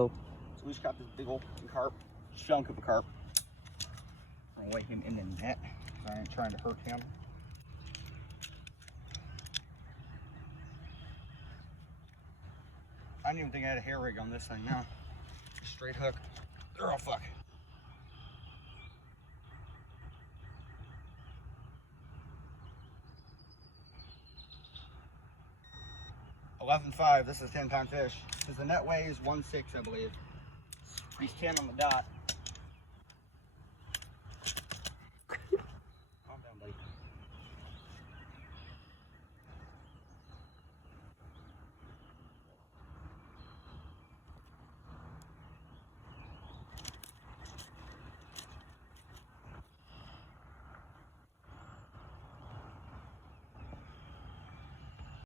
So we just got this big old carp, chunk of a carp. I'm gonna weigh him in the net. I ain't trying to hurt him. I didn't even think I had a hair rig on this thing now. Straight hook. Oh fuck. $11.5. This is a 10-pound fish. Because the net weighs 1.6, I believe. He's 10 on the dot.